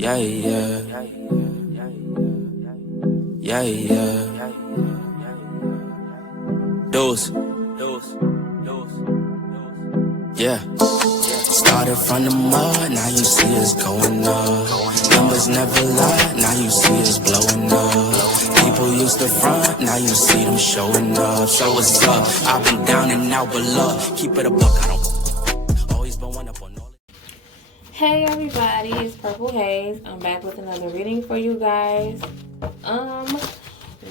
Yeah, yeah. Yeah, yeah. Dose. Yeah. Started from the mud, now you see us going up. Numbers never lie, now you see us blowing up. People used to front, now you see them showing up. So what's up? I've been down and out, but love, keep it a buck, I don't always been one up on all. Hey everybody, it's Purple Haze. I'm back with another reading for you guys.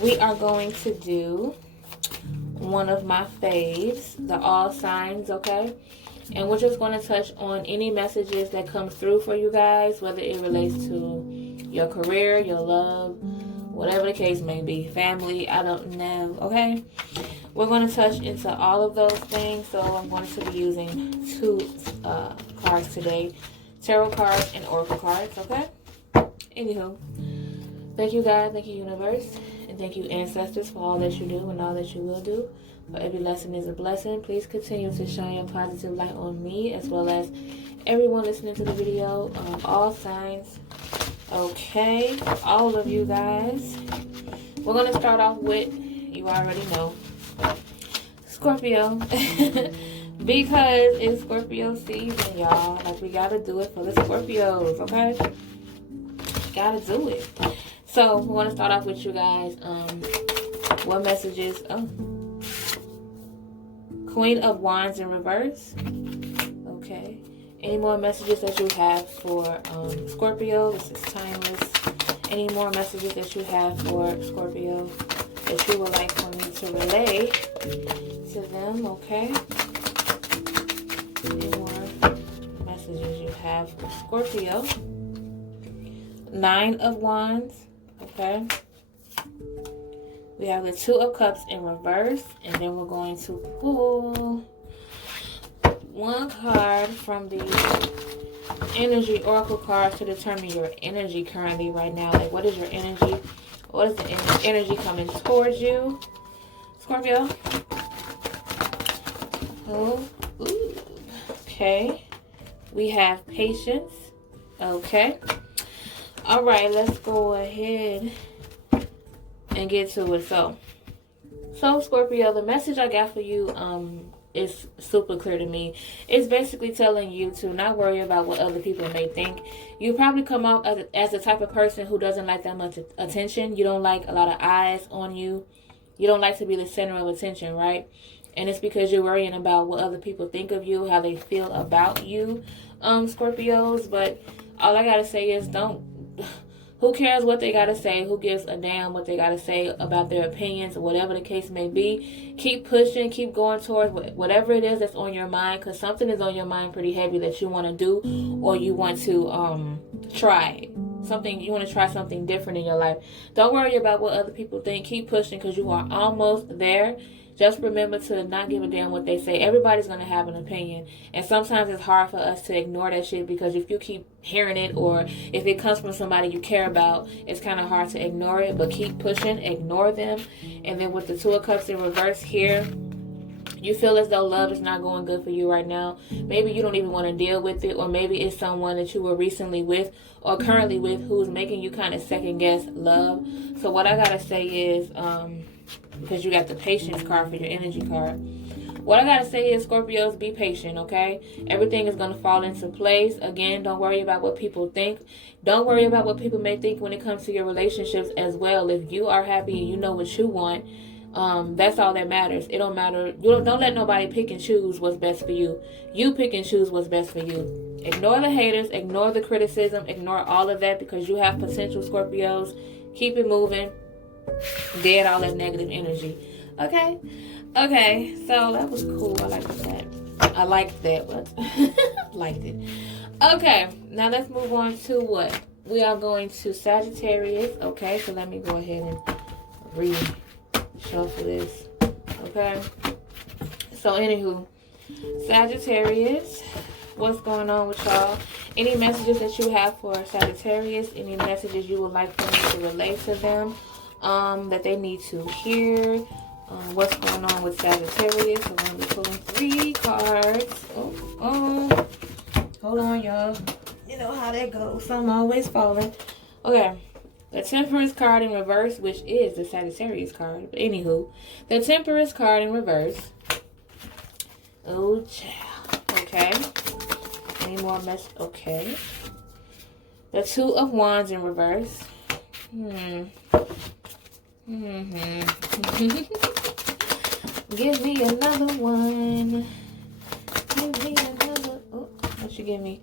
We are going to do one of my faves, the all signs, okay? And we're just going to touch on any messages that comes through for you guys, whether it relates to your career, your love, whatever the case may be, family, I don't know, okay? We're going to touch into all of those things, so I'm going to be using two cards today, tarot cards and oracle cards, okay? Anywho, thank you God, thank you universe, and thank you ancestors for all that you do and all that you will do. For every lesson is a blessing. Please continue to shine your positive light on me as well as everyone listening to the video. All signs. Okay. All of you guys. We're going to start off with, you already know, Scorpio. Because it's Scorpio season, y'all. Like, we got to do it for the Scorpios, okay? Got to do it. So, we're going to start off with you guys. What messages? Queen of Wands in reverse. Okay. Any more messages that you have for Scorpio? This is timeless. Any more messages that you have for Scorpio that you would like for me to relay to them? Okay. Any more messages you have for Scorpio? 9 of Wands. Okay. We have the 2 of Cups in reverse, and then we're going to pull one card from the energy oracle cards to determine your energy currently right now. Like, what is your energy? What is the energy coming towards you, Scorpio? Oh, ooh. Okay. We have patience. Okay. All right, let's go ahead and get to it. So Scorpio, the message I got for you is super clear to me. It's basically telling you to not worry about what other people may think. You probably come out as the type of person who doesn't like that much attention. You don't like a lot of eyes on you. You don't like to be the center of attention, right? And it's because you're worrying about what other people think of you, how they feel about you, Scorpios. But all I gotta say is who cares what they gotta say? Who gives a damn what they gotta say about their opinions or whatever the case may be? Keep pushing, keep going towards whatever it is that's on your mind, because something is on your mind pretty heavy that you want to do, or you want to try something. You want to try something different in your life. Don't worry about what other people think. Keep pushing, because you are almost there. Just remember to not give a damn what they say. Everybody's going to have an opinion. And sometimes it's hard for us to ignore that shit, because if you keep hearing it, or if it comes from somebody you care about, it's kind of hard to ignore it. But keep pushing. Ignore them. And then with the 2 of Cups in reverse here, you feel as though love is not going good for you right now. Maybe you don't even want to deal with it. Or maybe it's someone that you were recently with or currently with who's making you kind of second guess love. So what I got to say is, because you got the patience card for your energy card, what I got to say is, Scorpios, be patient, okay? Everything is going to fall into place. Again, don't worry about what people think. Don't worry about what people may think when it comes to your relationships as well. If you are happy and you know what you want, that's all that matters. It don't matter. Don't let nobody pick and choose what's best for you. You pick and choose what's best for you. Ignore the haters. Ignore the criticism. Ignore all of that, because you have potential, Scorpios. Keep it moving. Dead all that negative energy. Okay, so that was cool. I liked that, but liked it. Okay, now let's move on to what? We are going to Sagittarius. Okay, so let me go ahead and shuffle this. Okay, so anywho, Sagittarius, what's going on with y'all? Any messages that you have for Sagittarius? Any messages you would like for me to relay to them? That they need to hear. What's going on with Sagittarius? I'm going to be pulling 3 cards. Hold on, y'all. You know how that goes. Some always falling. Okay. The Temperance card in reverse, which is the Sagittarius card. But anywho, the Temperance card in reverse. Oh, child. Okay. Any more mess? Okay. The Two of Wands in reverse. Give me another one. Give me another. Oh, what you give me?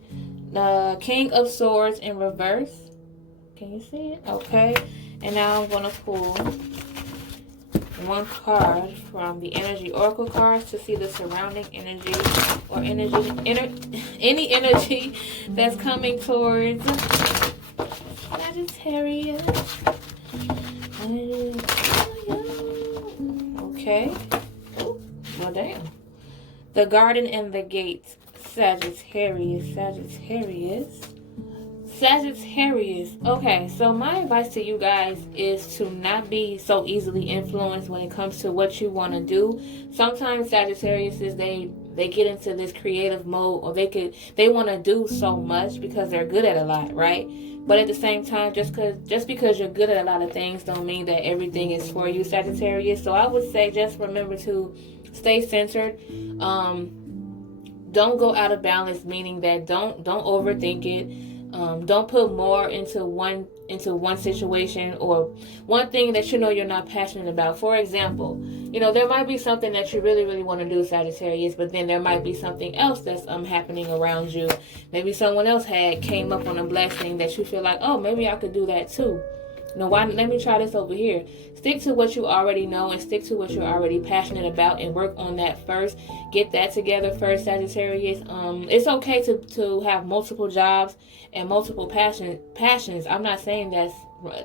The King of Swords in reverse. Can you see it? Okay. And now I'm going to pull one card from the Energy Oracle cards to see the surrounding energy or any energy that's coming towards Sagittarius. Okay. Oh, well, damn. The Garden and the Gate. Sagittarius. Okay, so my advice to you guys is to not be so easily influenced when it comes to what you want to do. Sometimes Sagittarius they get into this creative mode, or they want to do so much because they're good at a lot, right? But at the same time, just because you're good at a lot of things don't mean that everything is for you, Sagittarius. So I would say just remember to stay centered. Don't go out of balance, meaning that don't overthink it. Don't put more into one situation or one thing that you know you're not passionate about. For example, there might be something that you really, really want to do, Sagittarius, but then there might be something else that's happening around you. Maybe someone else came up on a blessing that you feel like, oh, maybe I could do that too. Let me try this over here. Stick to what you already know and stick to what you're already passionate about and work on that first. Get that together first, Sagittarius. It's okay to have multiple jobs and multiple passions. I'm not saying there's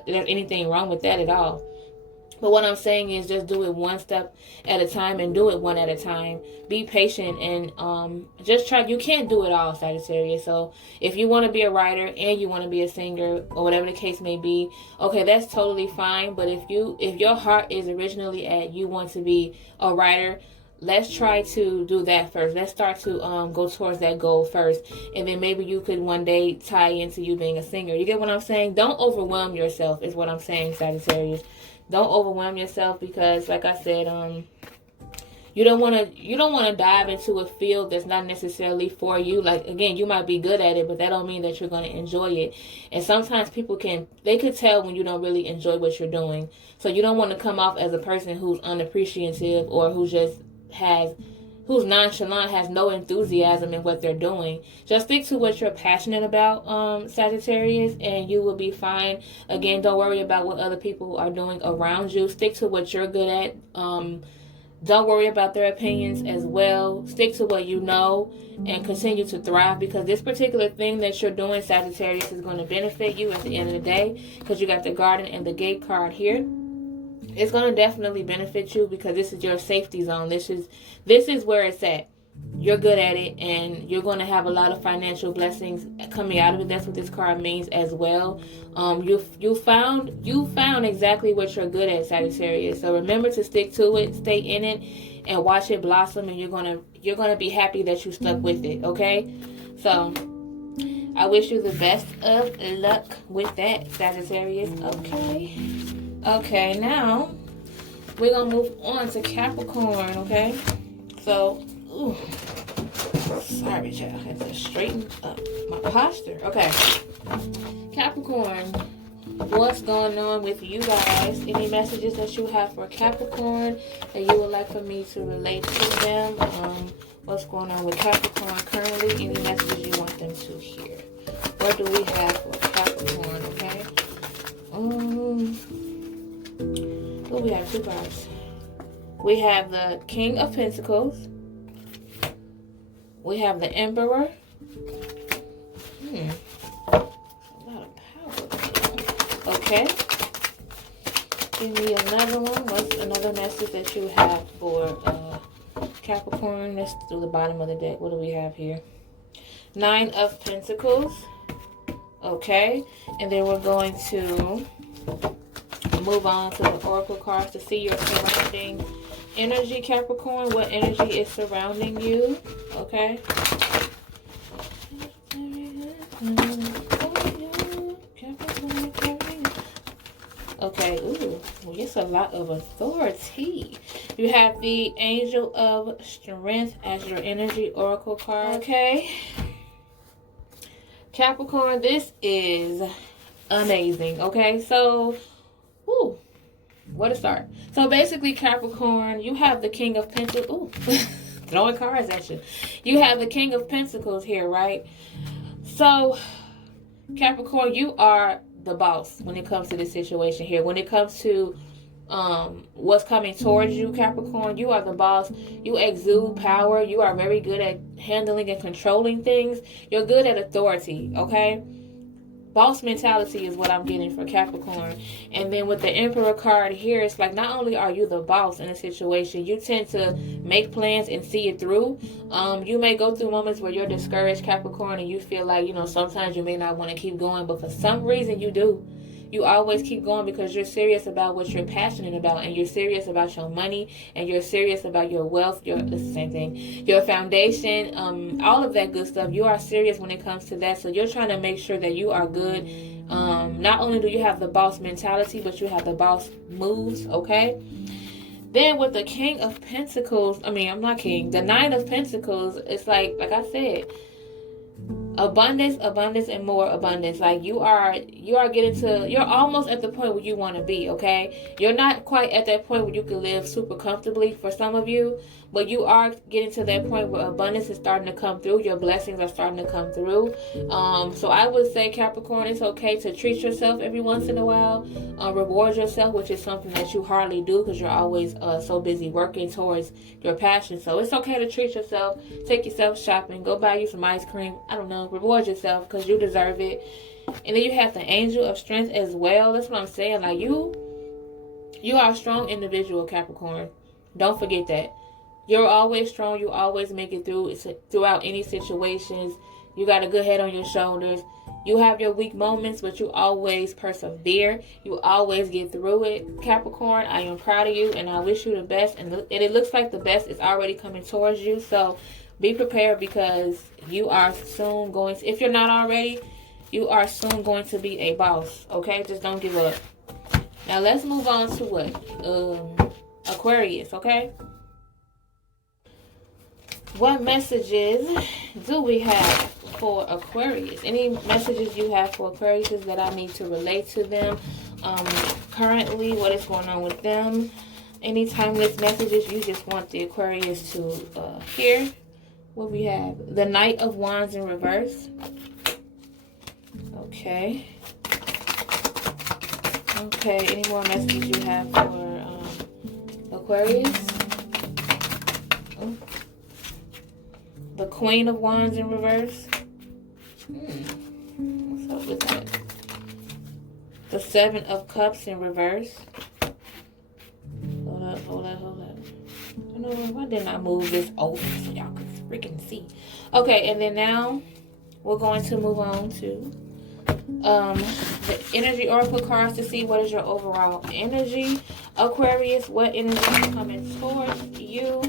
anything wrong with that at all. But what I'm saying is just do it one step at a time and do it one at a time. Be patient and just try. You can't do it all, Sagittarius. So if you want to be a writer and you want to be a singer or whatever the case may be, okay, that's totally fine. But if your heart is originally at you want to be a writer, let's try to do that first. Let's start to go towards that goal first. And then maybe you could one day tie into you being a singer. You get what I'm saying? Don't overwhelm yourself is what I'm saying, Sagittarius. Don't overwhelm yourself because, like I said, you don't want to dive into a field that's not necessarily for you. Like, again, you might be good at it, but that don't mean that you're going to enjoy it. And sometimes people could tell when you don't really enjoy what you're doing. So you don't want to come off as a person who's unappreciative or who's nonchalant, has no enthusiasm in what they're doing. Just stick to what you're passionate about, Sagittarius, and you will be fine. Again, don't worry about what other people are doing around you. Stick to what you're good at. Don't worry about their opinions as well. Stick to what you know and continue to thrive, because this particular thing that you're doing, Sagittarius, is going to benefit you at the end of the day, because you got the Garden and the Gate card here. It's going to definitely benefit you because this is your safety zone. This is where it's at. You're good at it, and you're going to have a lot of financial blessings coming out of it. That's what this card means as well. You found exactly what you're good at, Sagittarius. So remember to stick to it, stay in it, and watch it blossom. And you're gonna be happy that you stuck with it. Okay, so I wish you the best of luck with that, Sagittarius. Okay, now we're going to move on to Capricorn, okay? So, sorry, child. I had to straighten up my posture. Okay. Capricorn, what's going on with you guys? Any messages that you have for Capricorn that you would like for me to relate to them? What's going on with Capricorn currently? Any messages you want them to hear? What do we have for Capricorn, okay? We have two cards. We have the King of Pentacles. We have the Emperor. A lot of power. Okay. Give me another one. What's another message that you have for Capricorn? Let's do the bottom of the deck. What do we have here? 9 of Pentacles. Okay. And then we're going to move on to the Oracle cards to see your surrounding energy, Capricorn. What energy is surrounding you? Okay. Okay, ooh, well, it's a lot of authority. You have the Angel of Strength as your energy oracle card. Okay. Capricorn, this is amazing. Okay, so, ooh, where to start? So basically, Capricorn, you have the King of Pentacles. Ooh, throwing cards at you. You have the King of Pentacles here, right? So, Capricorn, you are the boss when it comes to this situation here. When it comes to what's coming towards you, Capricorn, you are the boss. You exude power. You are very good at handling and controlling things. You're good at authority, okay? Boss mentality is what I'm getting for Capricorn. And then with the Emperor card here, it's like not only are you the boss in a situation, you tend to make plans and see it through. You may go through moments where you're discouraged, Capricorn, and you feel like, you know, sometimes you may not want to keep going, but for some reason you do. You always keep going because you're serious about what you're passionate about, and you're serious about your money, and you're serious about your wealth, it's the same thing, your foundation, all of that good stuff. You are serious when it comes to that, so you're trying to make sure that you are good. Not only do you have the boss mentality, but you have the boss moves, okay? Then with the King of Pentacles, the Nine of Pentacles, it's like I said, abundance, and more abundance. Like you're almost at the point where you want to be, okay? You're not quite at that point where you can live super comfortably for some of you, but you are getting to that point where abundance is starting to come through. Your blessings are starting to come through. So I would say, Capricorn, it's okay to treat yourself every once in a while. Reward yourself, which is something that you hardly do because you're always so busy working towards your passion. So it's okay to treat yourself. Take yourself shopping. Go buy you some ice cream. I don't know. Reward yourself because you deserve it. And then you have the Angel of Strength as well. That's what I'm saying. Like you are a strong individual, Capricorn. Don't forget that. You're always strong. You always make it throughout any situations. You got a good head on your shoulders. You have your weak moments, but you always persevere. You always get through it. Capricorn, I am proud of you, and I wish you the best. And it looks like the best is already coming towards you. So be prepared because you are soon going to, if you're not already, you are soon going to be a boss. Okay? Just don't give up. Now let's move on to what? Aquarius, okay? What messages do we have for Aquarius? Any messages you have for Aquarius that I need to relate to them currently? What is going on with them? Any timeless messages you just want the Aquarius to hear? What we have? The Knight of Wands in reverse. Okay. Okay, any more messages you have for Aquarius? Oh. The Queen of Wands in reverse. What's up with that? The Seven of Cups in reverse. Hold up. I don't know, why didn't I move this over so y'all could freaking see? Okay, and then now we're going to move on to the energy oracle cards to see what is your overall energy. Aquarius, what energy is coming towards you?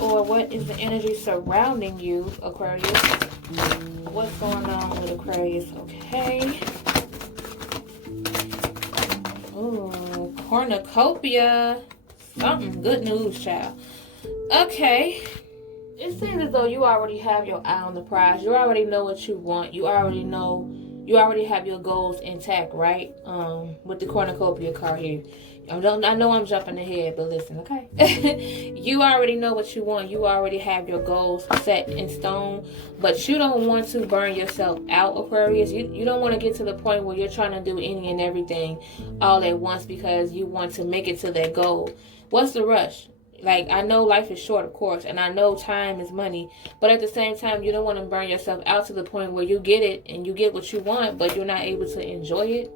Or what is the energy surrounding you, Aquarius? What's going on with Aquarius? Okay. Ooh, cornucopia. Something. Good news, child. Okay. It seems as though you already have your eye on the prize. You already know what you want. You already have your goals intact, right? With the cornucopia card here. I know I'm jumping ahead, but listen, okay? You already know what you want. You already have your goals set in stone, but you don't want to burn yourself out, Aquarius. You don't want to get to the point where you're trying to do any and everything all at once because you want to make it to that goal. What's the rush? Like, I know life is short, of course, and I know time is money, but at the same time, you don't want to burn yourself out to the point where you get it and you get what you want, but you're not able to enjoy it.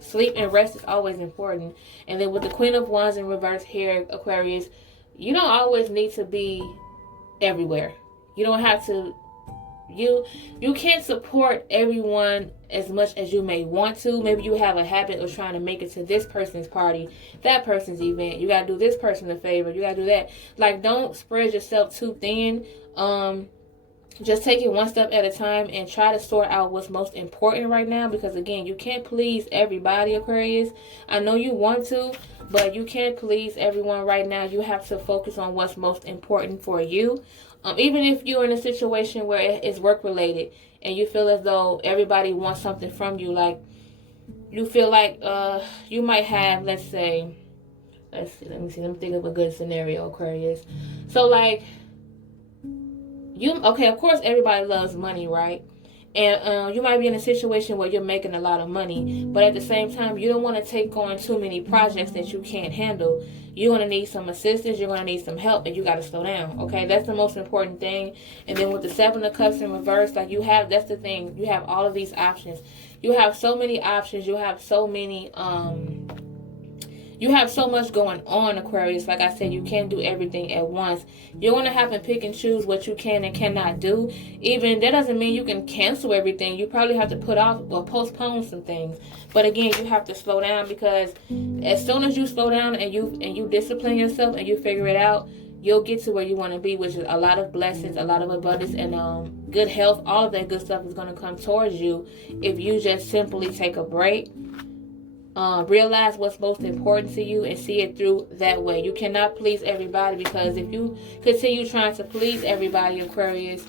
Sleep and rest is always important. And then with the Queen of Wands in reverse here, Aquarius, you don't always need to be everywhere. You don't have to, you can't support everyone as much as you may want to. Maybe you have a habit of trying to make it to this person's party, that person's event. You got to do this person a favor. You got to do that. Like, don't spread yourself too thin. just take it one step at a time and try to sort out what's most important right now, because again, you can't please everybody, Aquarius. I know you want to, but you can't please everyone right now. You have to focus on what's most important for you. Even if you're in a situation where it's work related and you feel as though everybody wants something from you, like you feel like you might have, let me think of a good scenario, Aquarius. So like, of course everybody loves money, right? And you might be in a situation where you're making a lot of money, but at the same time, you don't want to take on too many projects that you can't handle. You're going to need some assistance, you're going to need some help, and you got to slow down, okay? That's the most important thing. And then with the Seven of Cups in reverse, like that's the thing. You have all of these options. You have so many options. You have so many, you have so much going on, Aquarius. Like I said, you can't do everything at once. You're going to have to pick and choose what you can and cannot do. Even that doesn't mean you can cancel everything. You probably have to put off or postpone some things. But again, you have to slow down, because as soon as you slow down and you discipline yourself and you figure it out, you'll get to where you want to be, which is a lot of blessings, a lot of abundance, and good health. All of that good stuff is going to come towards you if you just simply take a break. Realize what's most important to you and see it through that way. You cannot please everybody, because if you continue trying to please everybody, Aquarius,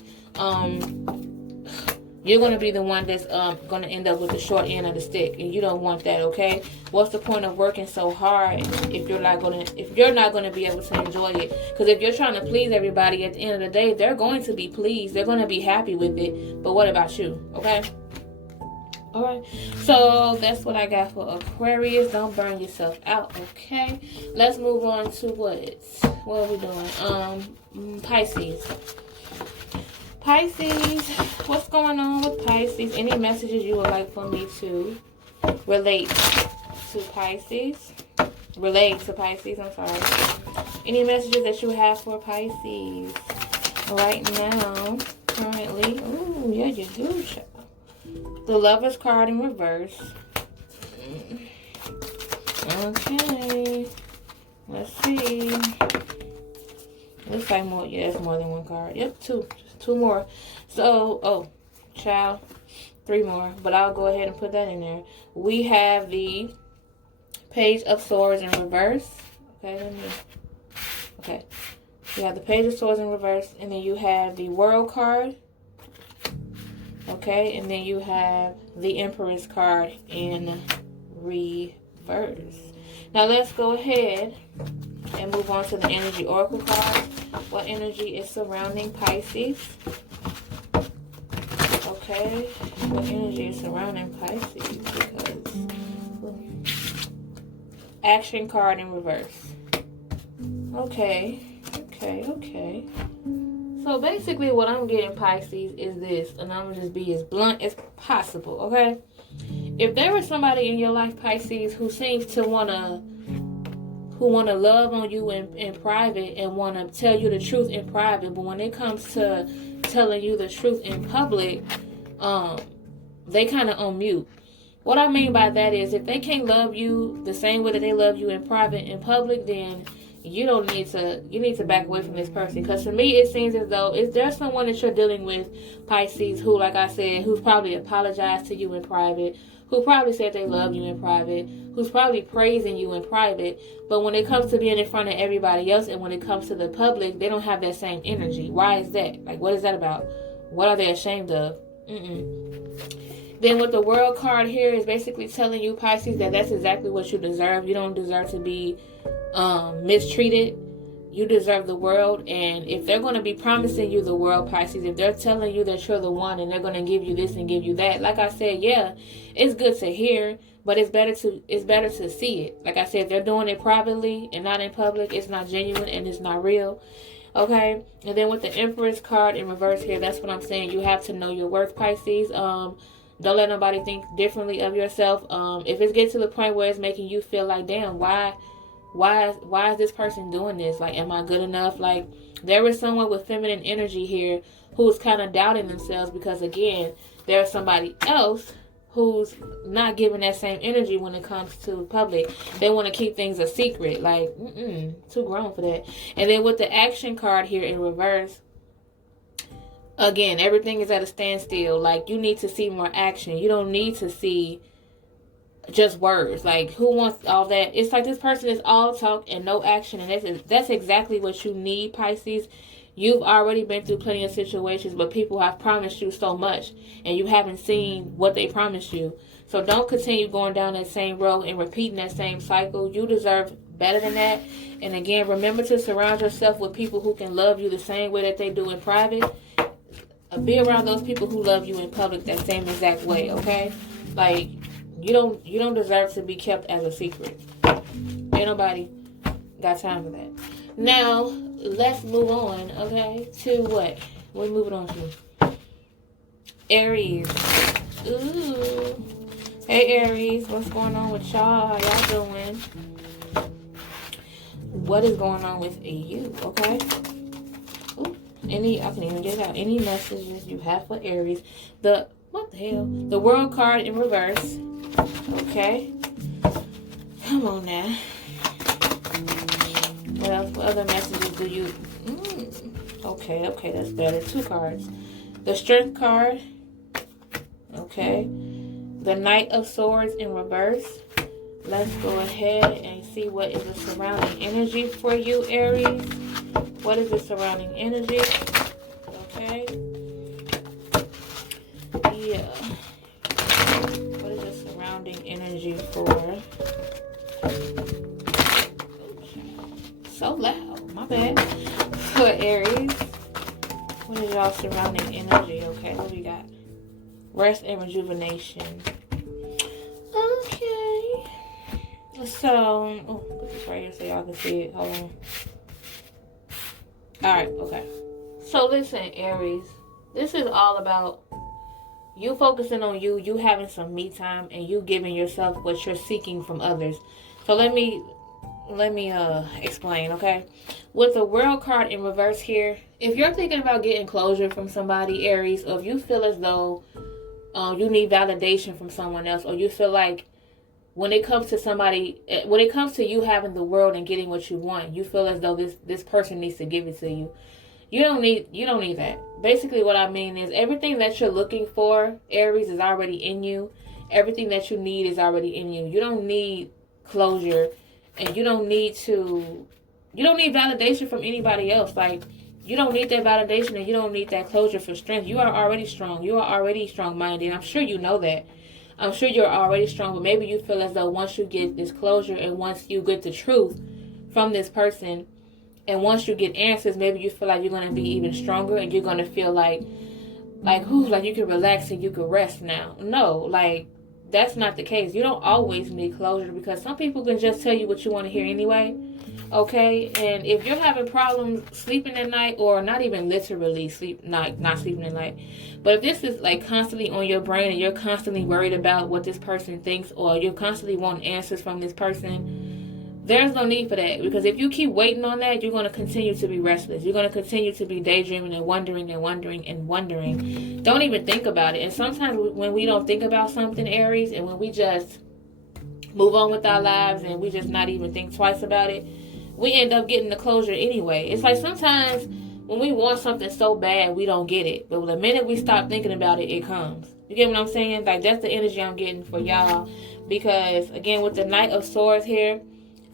you're going to be the one that's going to end up with the short end of the stick, and you don't want that, okay? What's the point of working so hard if you're not going to be able to enjoy it? Because if you're trying to please everybody, at the end of the day, they're going to be pleased. They're going to be happy with it. But what about you, okay? All right, so that's what I got for Aquarius. Don't burn yourself out, okay? Let's move on to what are we doing? Pisces. Pisces, what's going on with Pisces? Any messages you would like for me to relate to Pisces? Relate to Pisces, I'm sorry. Any messages that you have for Pisces right now, currently? Ooh, yeah, you do, child. The Lover's card in reverse. Okay. Let's see. Looks like more. Yeah, it's more than one card. Yep, two. Just two more. So, child. 3 more. But I'll go ahead and put that in there. We have the Page of Swords in reverse. Okay, you have the Page of Swords in reverse. And then you have the World card. Okay, and then you have the Empress card in reverse. Now let's go ahead and move on to the Energy Oracle card. What energy is surrounding Pisces? Okay, what energy is surrounding Pisces? Because Action card in reverse. Okay. So basically what I'm getting, Pisces, is this, and I'm going to just be as blunt as possible, okay? If there is somebody in your life, Pisces, who seems to want to love on you in private and want to tell you the truth in private, but when it comes to telling you the truth in public, they kind of on mute. What I mean by that is, if they can't love you the same way that they love you in private and public, then you need to back away from this person. Because to me, it seems as though there's someone that you're dealing with, Pisces, who, like I said, who's probably apologized to you in private, who probably said they love you in private, who's probably praising you in private, but when it comes to being in front of everybody else and when it comes to the public, they don't have that same energy. Why is that? Like, what is that about? What are they ashamed of? Then with the World card here is basically telling you, Pisces, that that's exactly what you deserve. You don't deserve to be mistreated. You deserve the world. And if they're going to be promising you the world, Pisces, if they're telling you that you're the one and they're going to give you this and give you that, like I said, yeah, it's good to hear, but it's better to see it. Like I said, if they're doing it privately and not in public, it's not genuine and it's not real. Okay, and then with the Empress card in reverse here, that's what I'm saying. You have to know your worth, Pisces. Don't let nobody think differently of yourself. If it gets to the point where it's making you feel like, damn, why is this person doing this? Like, am I good enough? Like, there is someone with feminine energy here who's kind of doubting themselves because, again, there's somebody else who's not giving that same energy when it comes to public. They want to keep things a secret. Like, too grown for that. And then with the Action card here in reverse, Again, everything is at a standstill. Like, you need to see more action. You don't need to see just words. Like, who wants all that? It's like this person is all talk and no action, and that's exactly what you need, Pisces. You've already been through plenty of situations, but people have promised you so much, and you haven't seen what they promised you. So don't continue going down that same road and repeating that same cycle. You deserve better than that. And again, remember to surround yourself with people who can love you the same way that they do in private. Be around those people who love you in public that same exact way, okay? Like, you don't deserve to be kept as a secret. Ain't nobody got time for that. Now, let's move on, okay? To what? We're moving on to Aries. Ooh. Hey, Aries. What's going on with y'all? How y'all doing? What is going on with you, okay? Ooh. I can even get it out. Any messages you have for Aries? What the hell? The World card in reverse. Okay. Come on now. What else? What other messages do you... Okay, that's better. 2 cards. The Strength card. Okay. The Knight of Swords in reverse. Let's go ahead and see what is the surrounding energy for you, Aries. What is the surrounding energy? Okay. Yeah. What is the surrounding energy for? So loud. My bad. For Aries. What is y'all surrounding energy? Okay, what we got? Rest and rejuvenation. Okay. So, put this right here so y'all can see it. Hold on. Alright, okay. So listen, Aries. This is all about you focusing on you having some me time, and you giving yourself what you're seeking from others. So let me explain, okay? With the World card in reverse here, if you're thinking about getting closure from somebody, Aries, or if you feel as though you need validation from someone else, or you feel like when it comes to you having the world and getting what you want, you feel as though this person needs to give it to you. You don't need that. Basically what I mean is everything that you're looking for, Aries, is already in you. Everything that you need is already in you. You don't need closure, and you don't need validation from anybody else. Like, you don't need that validation, and you don't need that closure for strength. You are already strong. You are already strong-minded. I'm sure you know that. I'm sure you're already strong, but maybe you feel as though once you get this closure and once you get the truth from this person, and once you get answers, maybe you feel like you're going to be even stronger, and you're going to feel like you can relax and you can rest now. No, like, that's not the case. You don't always need closure, because some people can just tell you what you want to hear anyway. Okay, and if you're having problems sleeping at night, or not even literally not sleeping at night, but if this is like constantly on your brain and you're constantly worried about what this person thinks, or you're constantly wanting answers from this person, there's no need for that. Because if you keep waiting on that, you're going to continue to be restless. You're going to continue to be daydreaming and wondering and wondering and wondering. Don't even think about it. And sometimes when we don't think about something, Aries, and when we just move on with our lives and we just not even think twice about it, we end up getting the closure anyway. It's like sometimes when we want something so bad, we don't get it. But the minute we stop thinking about it, it comes. You get what I'm saying? Like, that's the energy I'm getting for y'all. Because, again, with the Knight of Swords here,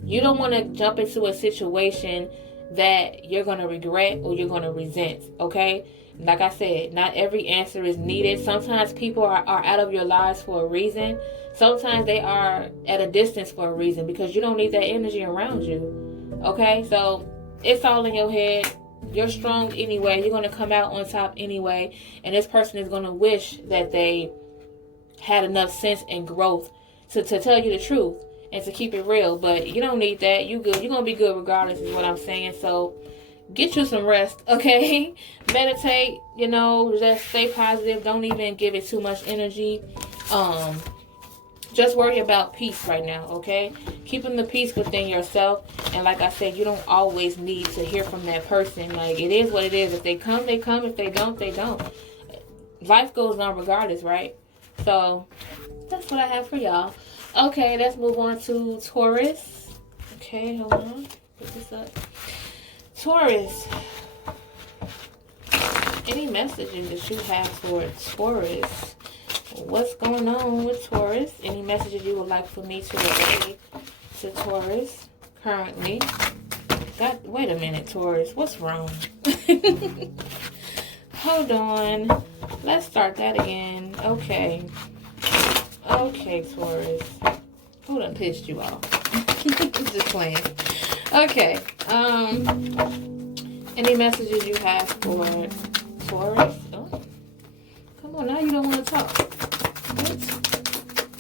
you don't want to jump into a situation that you're going to regret or you're going to resent, okay? Like I said, not every answer is needed. Sometimes people are out of your lives for a reason. Sometimes they are at a distance for a reason, because you don't need that energy around you. Okay, so it's all in your head. You're strong anyway. You're going to come out on top anyway. And this person is going to wish that they had enough sense and growth to tell you the truth and to keep it real. But you don't need that. You good. You're going to be good regardless, is what I'm saying. So get you some rest, okay? Meditate, just stay positive. Don't even give it too much energy. Just worry about peace right now, okay? Keeping the peace within yourself. And like I said, you don't always need to hear from that person. Like, it is what it is. If they come, they come. If they don't, they don't. Life goes on regardless, right? So, that's what I have for y'all. Okay, let's move on to Taurus. Okay, hold on. Put this up. Taurus. Any messages that you have for Taurus? What's going on with Taurus? Any messages you would like for me to relay to Taurus currently? Wait a minute, Taurus. What's wrong? Hold on. Let's start that again. Okay. Okay, Taurus. Who done pissed you off? Just playing. Okay. Any messages you have for Taurus? Oh. Come on, now you don't want to talk. What?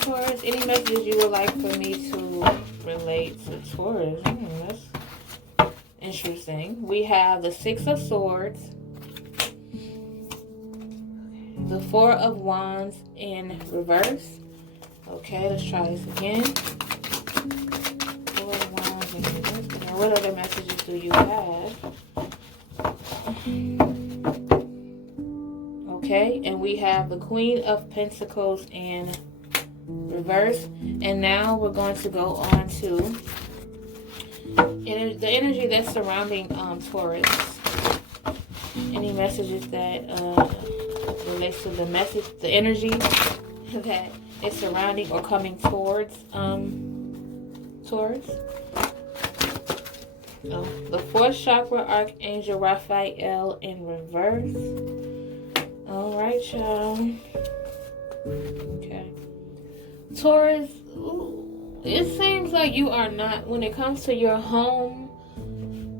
Taurus, any messages you would like for me to relate to Taurus? That's interesting. We have the Six of Swords, the Four of Wands in reverse. Okay, let's try this again. Four of Wands in reverse. Now, what other messages do you have? Okay, and we have the Queen of Pentacles in reverse. And now we're going to go on to the energy that's surrounding Taurus. Any messages that relates to the energy that is surrounding or coming towards Taurus. The fourth chakra archangel Raphael in reverse. All right, y'all. Okay, Taurus. It seems like you are not, when it comes to your home,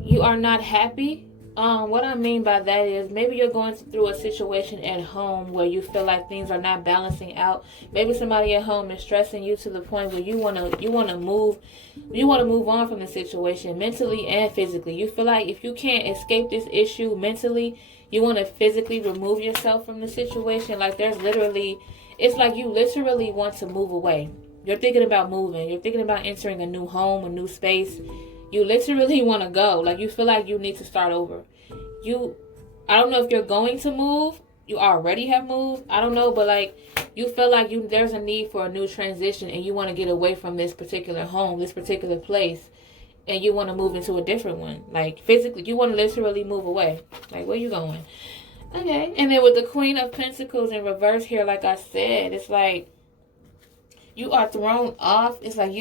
you are not happy. What I mean by that is maybe you're going through a situation at home where you feel like things are not balancing out. Maybe somebody at home is stressing you to the point where you want to move on from the situation mentally and physically. You feel like if you can't escape this issue mentally, you want to physically remove yourself from the situation. Like it's like you literally want to move away. You're thinking about moving. You're thinking about entering a new home, a new space. You literally want to go. Like, you feel like you need to start over. I don't know if you're going to move. You already have moved. I don't know, but like, you feel like there's a need for a new transition and you want to get away from this particular home, this particular place, and you want to move into a different one. Like, physically, you want to literally move away. Like, where you going? Okay. And then with the Queen of Pentacles in reverse here, like I said, it's like you are thrown off. It's like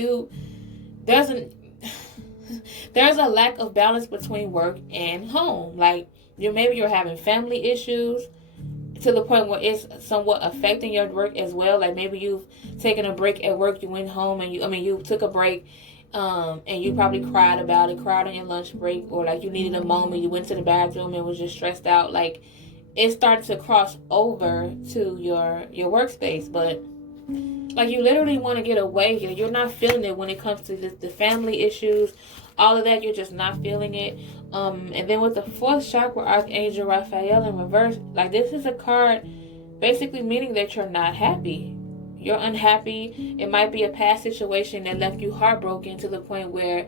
there's a lack of balance between work and home. Like, maybe you're having family issues to the point where it's somewhat affecting your work as well. Like, maybe you've taken a break at work, you went home and you took a break, and you probably cried about it, cried on your lunch break, or like you needed a moment, you went to the bathroom and was just stressed out. Like, it started to cross over to your workspace, but like, you literally want to get away here. You're not feeling it when it comes to the family issues, all of that. You're just not feeling it. And then with the fourth chakra archangel Raphael in reverse, like, this is a card basically meaning that you're not happy. You're unhappy. It might be a past situation that left you heartbroken to the point where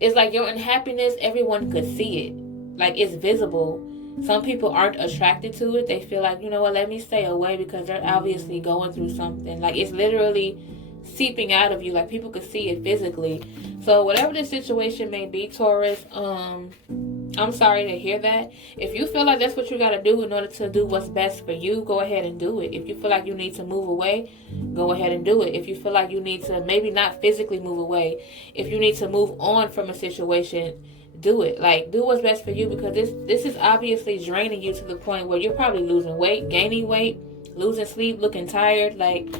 it's like your unhappiness, everyone could see it. Like, it's visible. Some people aren't attracted to it. They feel like, you know what, let me stay away because they're obviously going through something. Like, it's literally seeping out of you. Like, people could see it physically. So whatever the situation may be, Taurus, I'm sorry to hear that. If you feel like that's what you got to do in order to do what's best for you, go ahead and do it. If you feel like you need to move away, go ahead and do it. If you feel like you need to maybe not physically move away, if you need to move on from a situation, do it. Like, do what's best for you, because this is obviously draining you to the point where you're probably losing weight, gaining weight, losing sleep, looking tired. Like,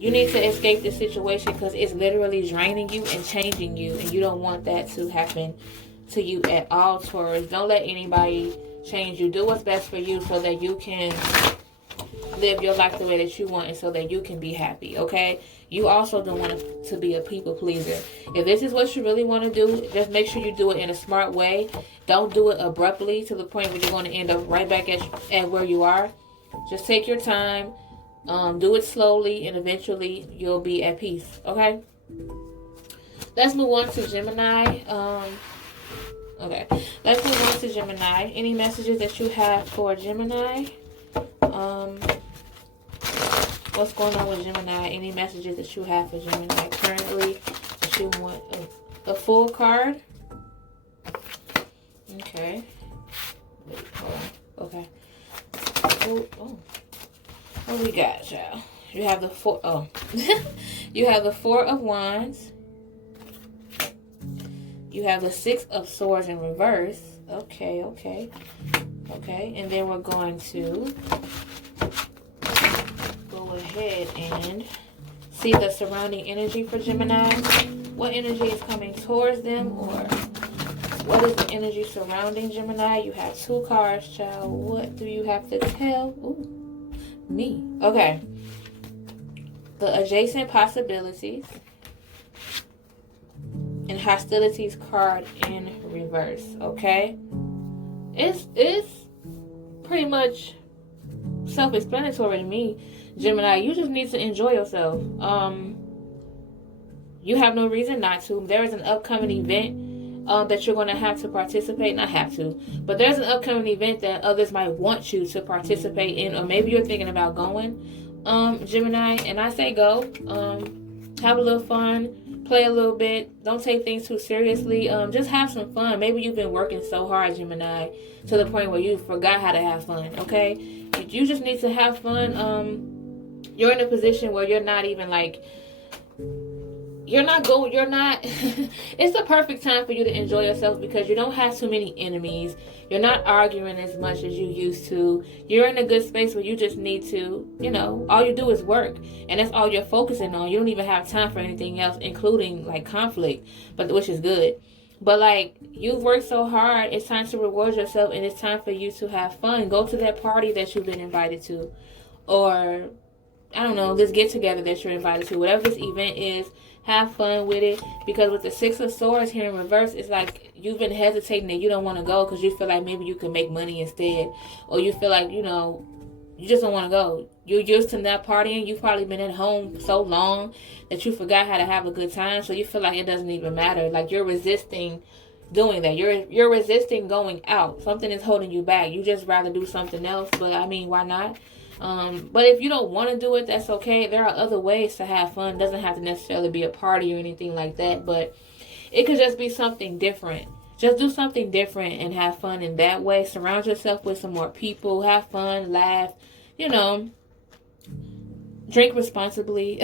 you need to escape this situation because it's literally draining you and changing you, and you don't want that to happen to you at all, Taurus. Don't let anybody change you. Do what's best for you so that you can live your life the way that you want and so that you can be happy, okay? You also don't want to be a people pleaser. If this is what you really want to do, just make sure you do it in a smart way. Don't do it abruptly to the point where you're going to end up right back at where you are. Just take your time. Do it slowly, and eventually you'll be at peace, okay? Let's move on to Gemini. Okay, let's move on to Gemini. Any messages that you have for Gemini? What's going on with Gemini? Any messages that you have for Gemini currently that you want? A full card? Okay. Wait, hold on. Okay. What we got, y'all? You have the four. Oh, you have the Four of Wands. You have the Six of Swords in reverse. Okay. And then we're going to go ahead and see the surrounding energy for Gemini. What energy is coming towards them, or what is the energy surrounding Gemini? You have two cards, child. What do you have to tell? Ooh, me. Okay. The adjacent possibilities and hostilities card in reverse. Okay. It's pretty much self-explanatory to me, Gemini. You just need to enjoy yourself. You have no reason not to. There is an upcoming event that you're going to have to participate. Not have to, but there's an upcoming event that others might want you to participate in, or maybe you're thinking about going, Gemini. And I say go. Have a little fun. Play a little bit. Don't take things too seriously. Just have some fun. Maybe you've been working so hard, Gemini, to the point where you forgot how to have fun. Okay, you just need to have fun. You're in a position where you're not even like. You're not it's the perfect time for you to enjoy yourself because you don't have too many enemies. You're not arguing as much as you used to. You're in a good space where you just need to, all you do is work. And that's all you're focusing on. You don't even have time for anything else, including like conflict, which is good. But like, you've worked so hard, it's time to reward yourself, and it's time for you to have fun. Go to that party that you've been invited to. Or, I don't know, this get together that you're invited to. Whatever this event is, have fun with it, because with the Six of Swords here in reverse, it's like you've been hesitating and you don't want to go because you feel like maybe you can make money instead, or you feel like you just don't want to go. You're used to not partying. You've probably been at home so long that you forgot how to have a good time, so you feel like it doesn't even matter. Like you're resisting doing that. You're resisting going out. Something is holding you back. You just rather do something else, but I mean, why not? But if you don't want to do it, that's okay. There are other ways to have fun. It doesn't have to necessarily be a party or anything like that, but it could just be something different. Just do something different and have fun in that way. Surround yourself with some more people. Have fun, laugh, drink responsibly.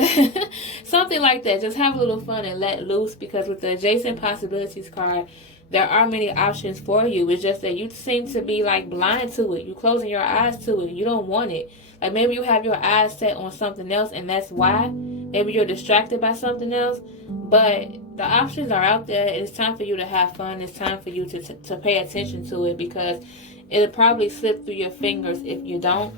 Something like that. Just have a little fun and let loose, because with the adjacent possibilities card, there are many options for you. It's just that you seem to be like blind to it. You're closing your eyes to it. You don't want it. Like maybe you have your eyes set on something else, and that's why. Maybe you're distracted by something else. But the options are out there. It's time for you to have fun. It's time for you to pay attention to it, because it'll probably slip through your fingers if you don't.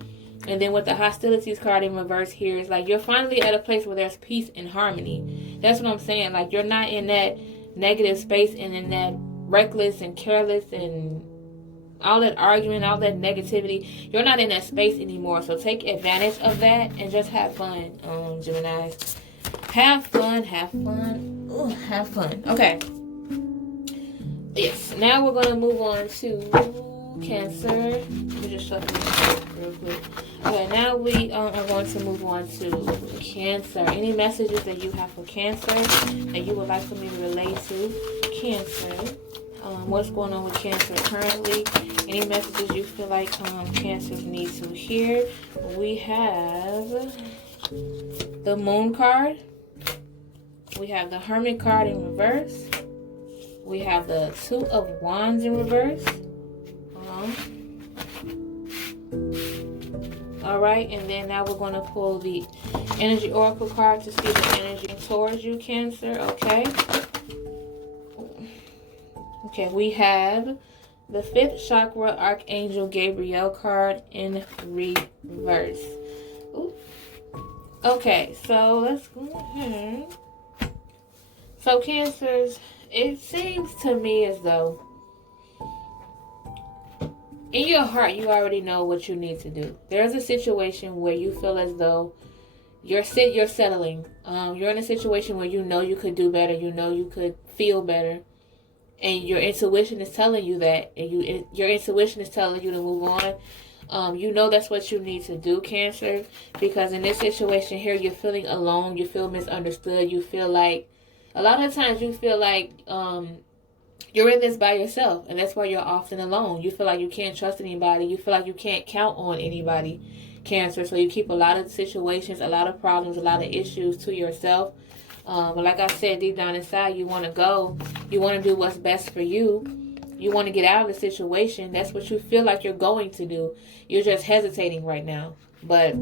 And then with the hostilities card in reverse here, it's like you're finally at a place where there's peace and harmony. That's what I'm saying. Like you're not in that negative space and in that reckless and careless and all that arguing, all that negativity. You're not in that space anymore. So take advantage of that and just have fun, Geminis. Have fun, have fun. Ooh, have fun. Okay. Yes. Now we're going to move on to Cancer. Let me just shuffle this real quick. Okay, now we are going to move on to Cancer. Any messages that you have for Cancer that you would like for me to relate to Cancer? What's going on with Cancer currently? Any messages you feel like Cancer needs to hear? We have the Moon card. We have the Hermit card in reverse. We have the Two of Wands in reverse. Alright, and then now we're going to pull the Energy Oracle card to see the energy towards you, Cancer. Okay, we have the Fifth Chakra Archangel Gabriel card in reverse. Ooh. Okay, so let's go ahead. So Cancers, it seems to me as though in your heart you already know what you need to do. There's a situation where you feel as though you're settling. You're in a situation where you know you could do better. You know you could feel better. And your intuition is telling you that. And your intuition is telling you to move on. You know that's what you need to do, Cancer. Because in this situation here, you're feeling alone. You feel misunderstood. You feel like, a lot of times you feel like you're in this by yourself, and that's why you're often alone. You feel like you can't trust anybody. You feel like you can't count on anybody, Cancer. So you keep a lot of situations, a lot of problems, a lot of issues to yourself. But like I said, deep down inside, you want to go. You want to do what's best for you. You want to get out of the situation. That's what you feel like you're going to do. You're just hesitating right now. But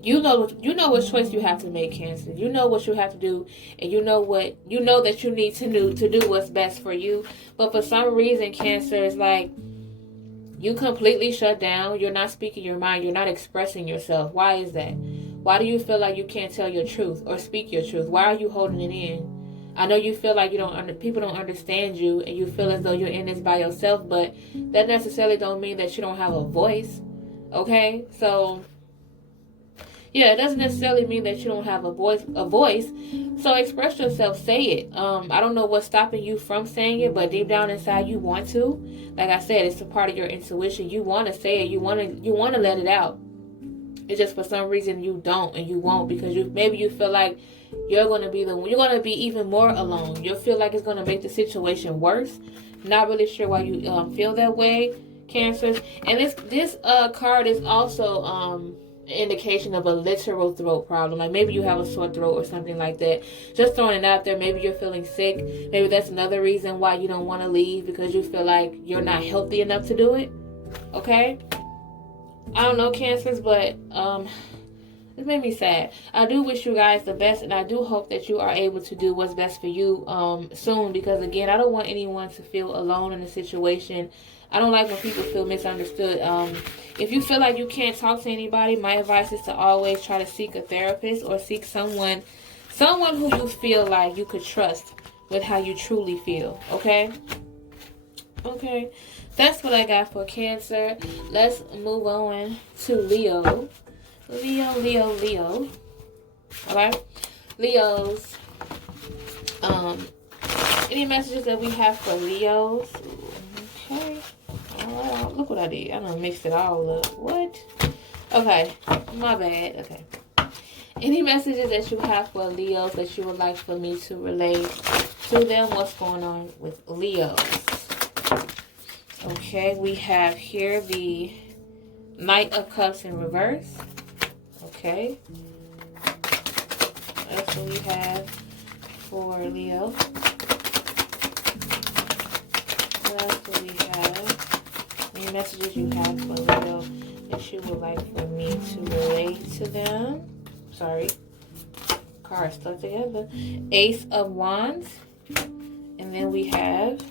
you know what choice you have to make, Cancer. You know what you have to do, and you know that you need to do what's best for you. But for some reason, Cancer, is like you completely shut down. You're not speaking your mind. You're not expressing yourself. Why is that? Why do you feel like you can't tell your truth or speak your truth? Why are you holding it in? I know you feel like people don't understand you, and you feel as though you're in this by yourself, but that necessarily don't mean that you don't have a voice. Okay? So yeah, it doesn't necessarily mean that you don't have a voice. So express yourself, say it. I don't know what's stopping you from saying it, but deep down inside you want to. Like I said, it's a part of your intuition. You want to say it. You want to let it out. It's just for some reason you don't, and you won't, because maybe you feel like you're going to be even more alone. You feel like it's going to make the situation worse. Not really sure why you feel that way, Cancers. And this card is also an indication of a literal throat problem. Like maybe you have a sore throat or something like that. Just throwing it out there. Maybe you're feeling sick. Maybe that's another reason why you don't want to leave, because you feel like you're not healthy enough to do it. Okay? I don't know, Cancers, but it made me sad. I do wish you guys the best, and I do hope that you are able to do what's best for you soon, because again, I don't want anyone to feel alone in a situation. I don't like when people feel misunderstood. If you feel like you can't talk to anybody, my advice is to always try to seek a therapist or seek someone who you feel like you could trust with how you truly feel. Okay? Okay. That's what I got for Cancer. Let's move on to Leo. Leo. Alright? Leos. Any messages that we have for Leos? Okay. Alright. Look what I did. I done mixed it all up. What? Okay. My bad. Okay. Any messages that you have for Leos that you would like for me to relay to them? What's going on with Leos? Okay, we have here the Knight of Cups in reverse. Okay. That's what we have for Leo. That's what we have. Any messages you have for Leo that you would like for me to relate to them? Sorry. Cards stuck together. Ace of Wands. And then we have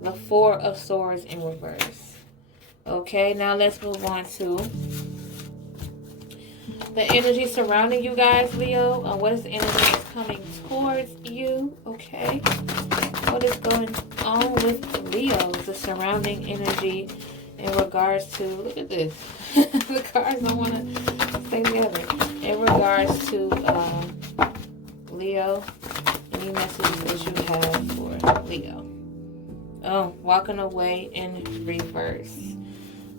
the Four of Swords in reverse. Okay, now let's move on to the energy surrounding you guys, Leo. What is the energy that's coming towards you? Okay. What is going on with Leo? The surrounding energy in regards to, look at this. The cards don't want to stay together. In regards to Leo, any messages that you have for Leo? Oh, walking away in reverse.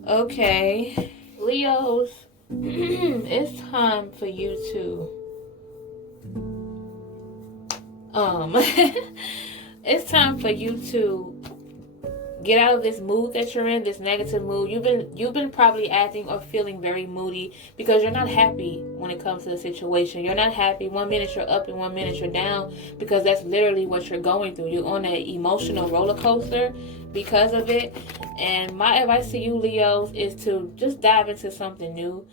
Okay. Leos, it's time for you to it's time for you to get out of this mood that you're in, this negative mood. You've been probably acting or feeling very moody because you're not happy when it comes to the situation. You're not happy. 1 minute you're up and 1 minute you're down, because that's literally what you're going through. You're on an emotional roller coaster because of it. And my advice to you, Leos, is to just dive into something new.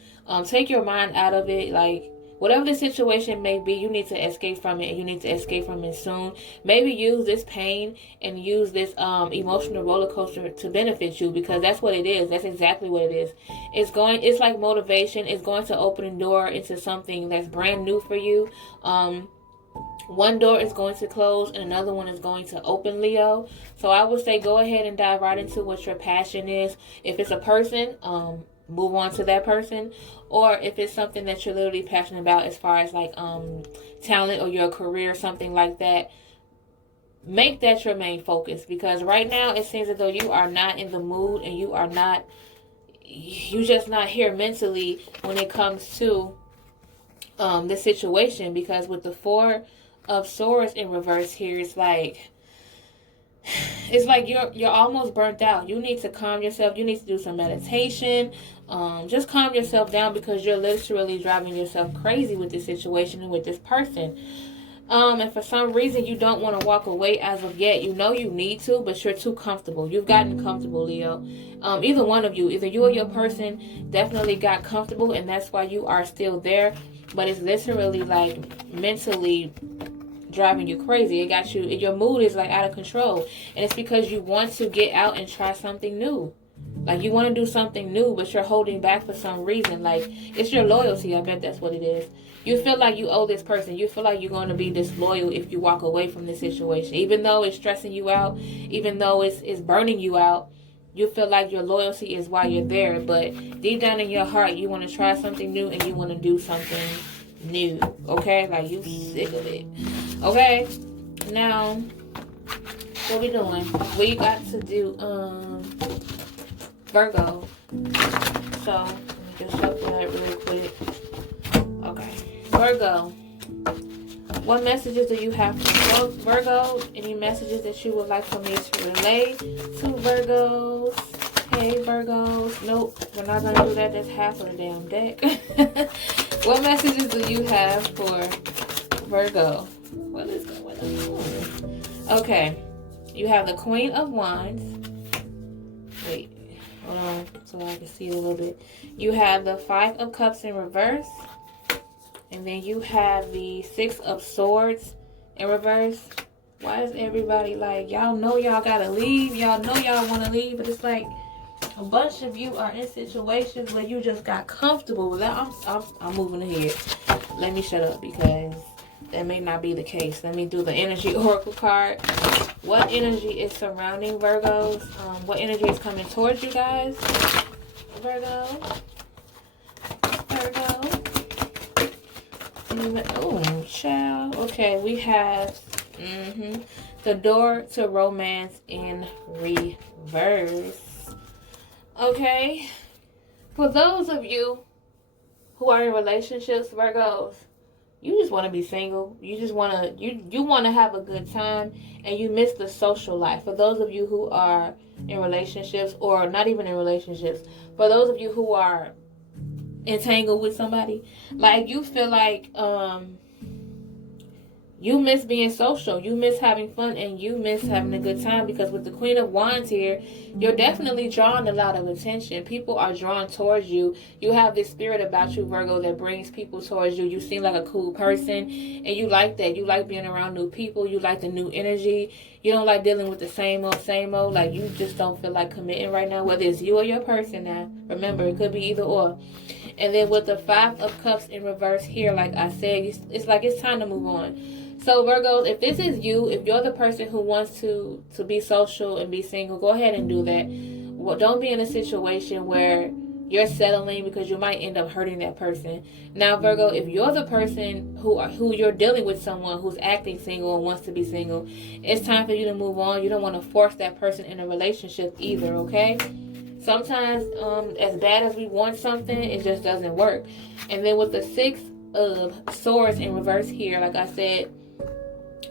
Take your mind out of it. Like, whatever the situation may be, you need to escape from it, and you need to escape from it soon. Maybe use this pain and use this emotional roller coaster to benefit you, because that's what it is. That's exactly what it is. It's like motivation. It's going to open a door into something that's brand new for you. One door is going to close and another one is going to open, Leo. So I would say go ahead and dive right into what your passion is. If it's a person, move on to that person. Or if it's something that you're literally passionate about, as far as like talent or your career, something like that, make that your main focus. Because right now it seems as though you are not in the mood, and you're just not here mentally when it comes to this situation. Because with the Four of Swords in reverse here, it's like it's like you're almost burnt out. You need to calm yourself. You need to do some meditation. Just calm yourself down, because you're literally driving yourself crazy with this situation and with this person. And for some reason you don't want to walk away as of yet. You know you need to, but you're too comfortable. You've gotten comfortable, Leo. Either one of you, either you or your person, definitely got comfortable, and that's why you are still there. But it's literally like mentally driving you crazy. It got you, your mood is like out of control, and it's because you want to get out and try something new. Like, you want to do something new, but you're holding back for some reason. Like, it's your loyalty. I bet that's what it is. You feel like you owe this person. You feel like you're going to be disloyal if you walk away from this situation. Even though it's stressing you out, even though it's burning you out, you feel like your loyalty is why you're there. But deep down in your heart, you want to try something new, and you want to do something new. Okay? Like, you sick of it. Okay? Now, what we doing? We got to do, Virgo. So, let me just shuffle that real quick. Okay. Virgo. What messages do you have for Virgo? Any messages that you would like for me to relay to Virgos? Hey, Virgos. Nope, we're not going to do that. That's half of the damn deck. What messages do you have for Virgo? What is going on? Okay. You have the Queen of Wands. Wait. Hold on, so I can see it a little bit. You have the Five of Cups in reverse. And then you have the Six of Swords in reverse. Why is everybody like, y'all know y'all gotta leave. Y'all know y'all want to leave. But it's like a bunch of you are in situations where you just got comfortable with that. I'm moving ahead. Let me shut up, because that may not be the case. Let me do the energy oracle card. What energy is surrounding Virgos? What energy is coming towards you guys? Virgo. Oh, child. Okay, we have the door to romance in reverse. Okay. For those of you who are in relationships, Virgos, you just want to be single. You just want to, you want to have a good time, and you miss the social life. For those of you who are in relationships, or not even in relationships, for those of you who are entangled with somebody, like, you feel like you miss being social, you miss having fun, and you miss having a good time, because with the Queen of Wands here, you're definitely drawing a lot of attention. People are drawn towards you. You have this spirit about you, Virgo, that brings people towards you. You seem like a cool person, and you like that. You like being around new people. You like the new energy. You don't like dealing with the same old. Like, you just don't feel like committing right now, whether it's you or your person now. Remember, it could be either or. And then with the Five of Cups in reverse here, like I said, it's like it's time to move on. So, Virgos, if this is you, if you're the person who wants to be social and be single, go ahead and do that. Well, don't be in a situation where you're settling, because you might end up hurting that person. Now, Virgo, if you're the person who you're dealing with someone who's acting single and wants to be single, it's time for you to move on. You don't want to force that person in a relationship either, okay? Sometimes, as bad as we want something, it just doesn't work. And then with the Six of Swords in reverse here, like I said,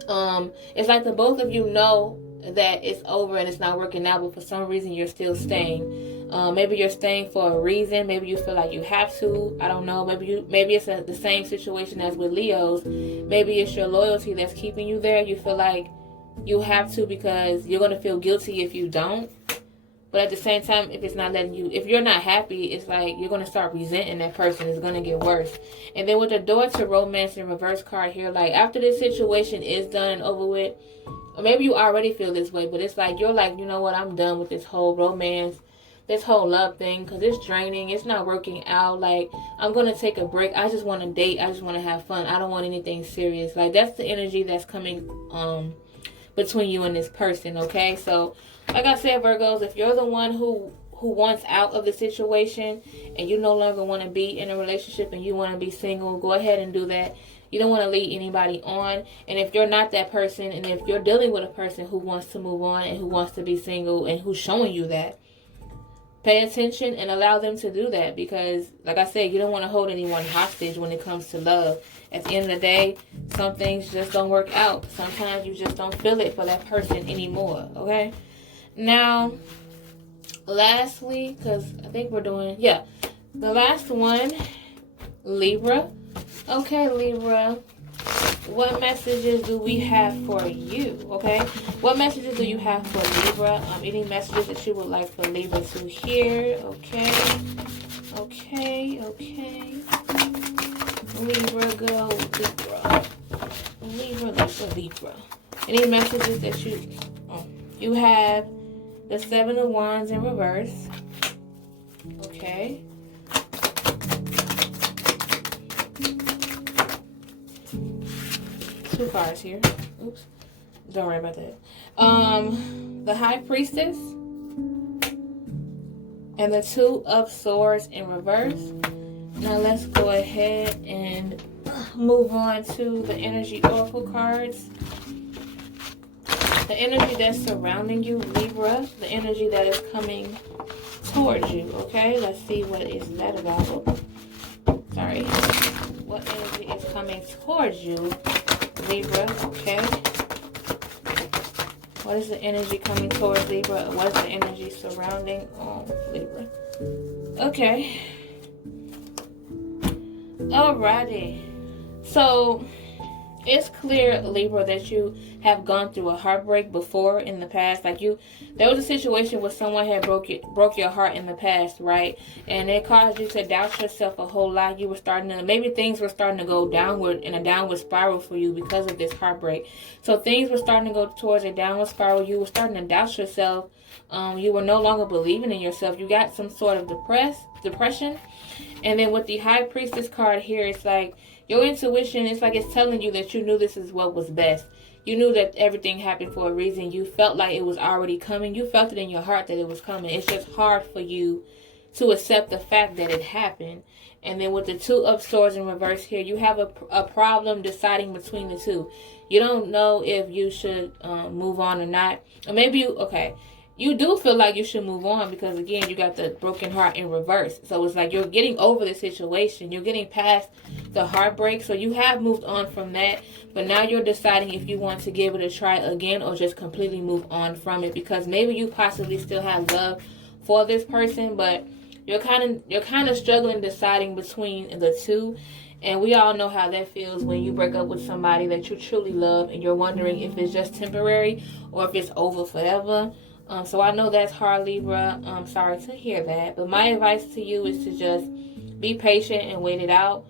it's like the both of you know that it's over and it's not working out, but for some reason you're still staying. Maybe you're staying for a reason. Maybe you feel like you have to. I don't know. Maybe it's the same situation as with Leos. Maybe it's your loyalty that's keeping you there. You feel like you have to, because you're going to feel guilty if you don't. But at the same time, if it's not letting you, if you're not happy, it's like you're going to start resenting that person. It's going to get worse. And then with the door to romance in reverse card here, like, after this situation is done and over with, or maybe you already feel this way, but it's like, you're like, you know what, I'm done with this whole romance, this whole love thing, because it's draining. It's not working out. Like, I'm going to take a break. I just want to date. I just want to have fun. I don't want anything serious. Like, that's the energy that's coming between you and this person, okay? So, like I said, Virgos, if you're the one who wants out of the situation and you no longer want to be in a relationship and you want to be single, go ahead and do that. You don't want to lead anybody on. And if you're not that person, and if you're dealing with a person who wants to move on and who wants to be single and who's showing you that, Pay attention and allow them to do that, because, like I said, you don't want to hold anyone hostage when it comes to love. At the end of the day, some things just don't work out. Sometimes you just don't feel it for that person anymore, okay? Now, lastly, because I think we're doing, the last one, Libra. Okay, Libra. What messages do we have for you, okay? What messages do you have for Libra? Any messages that you would like for Libra to hear, okay? Okay. Libra, go, Libra. Any messages that you have the Seven of Wands in reverse, okay? Two cards here. Oops. Don't worry about that. The High Priestess and the Two of Swords in reverse. Now let's go ahead and move on to the energy oracle cards. The energy that's surrounding you, Libra. The energy that is coming towards you. Okay, let's see what is that about. Sorry. What energy is coming towards you, Libra? Okay. What is the energy coming towards Libra? What is the energy surrounding Libra? Okay. Alrighty. So, it's clear, Libra, that you have gone through a heartbreak before in the past. Like there was a situation where someone had broke your heart in the past, right? And it caused you to doubt yourself a whole lot. You were maybe things were starting to go downward, in a downward spiral for you because of this heartbreak. So things were starting to go towards a downward spiral. You were starting to doubt yourself. You were no longer believing in yourself. You got some sort of depression. And then with the High Priestess card here, it's like your intuition, it's like it's telling you that you knew this is what was best. You knew that everything happened for a reason. You felt like it was already coming. You felt it in your heart that it was coming. It's just hard for you to accept the fact that it happened. And then with the Two of Swords in reverse here, you have a problem deciding between the two. You don't know if you should move on or not. Or maybe you do feel like you should move on because, again, you got the broken heart in reverse. So it's like you're getting over the situation. You're getting past the heartbreak. So you have moved on from that. But now you're deciding if you want to give it a try again or just completely move on from it. Because maybe you possibly still have love for this person, but you're kind of struggling deciding between the two. And we all know how that feels when you break up with somebody that you truly love and you're wondering if it's just temporary or if it's over forever. So I know that's hard, Libra. I'm sorry to hear that. But my advice to you is to just be patient and wait it out.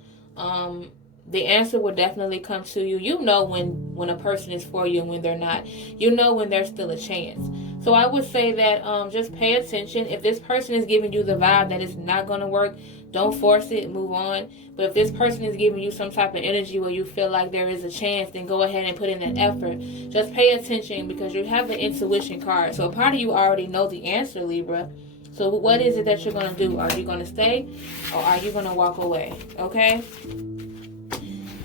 The answer will definitely come to you. You know when a person is for you and when they're not. You know when there's still a chance. So I would say that just pay attention. If this person is giving you the vibe that it's not going to work, don't force it, move on. But if this person is giving you some type of energy where you feel like there is a chance, then go ahead and put in that effort. Just pay attention because you have the intuition card. So a part of you already know the answer, Libra. So what is it that you're going to do? Are you going to stay or are you going to walk away? Okay?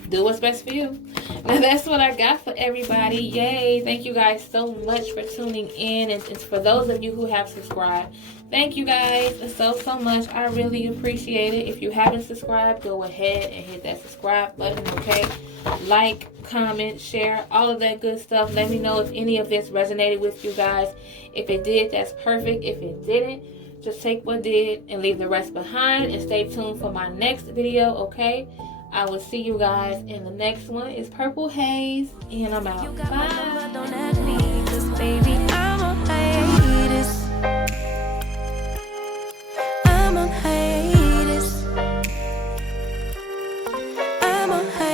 Do what's best for you. Now that's what I got for everybody. Yay. Thank you guys so much for tuning in. And it's for those of you who have subscribed. Thank you guys so much. I really appreciate it. If you haven't subscribed, go ahead and hit that subscribe button, okay? Like, comment, share, all of that good stuff. Let me know if any of this resonated with you guys. If it did, that's perfect. If it didn't, just take what did and leave the rest behind. And stay tuned for my next video, okay? I will see you guys in the next one. It's Purple Haze, and I'm out. Bye. Don't ask me, 'cause baby, I'm on hiatus. I'm on hiatus. I'm on hiatus.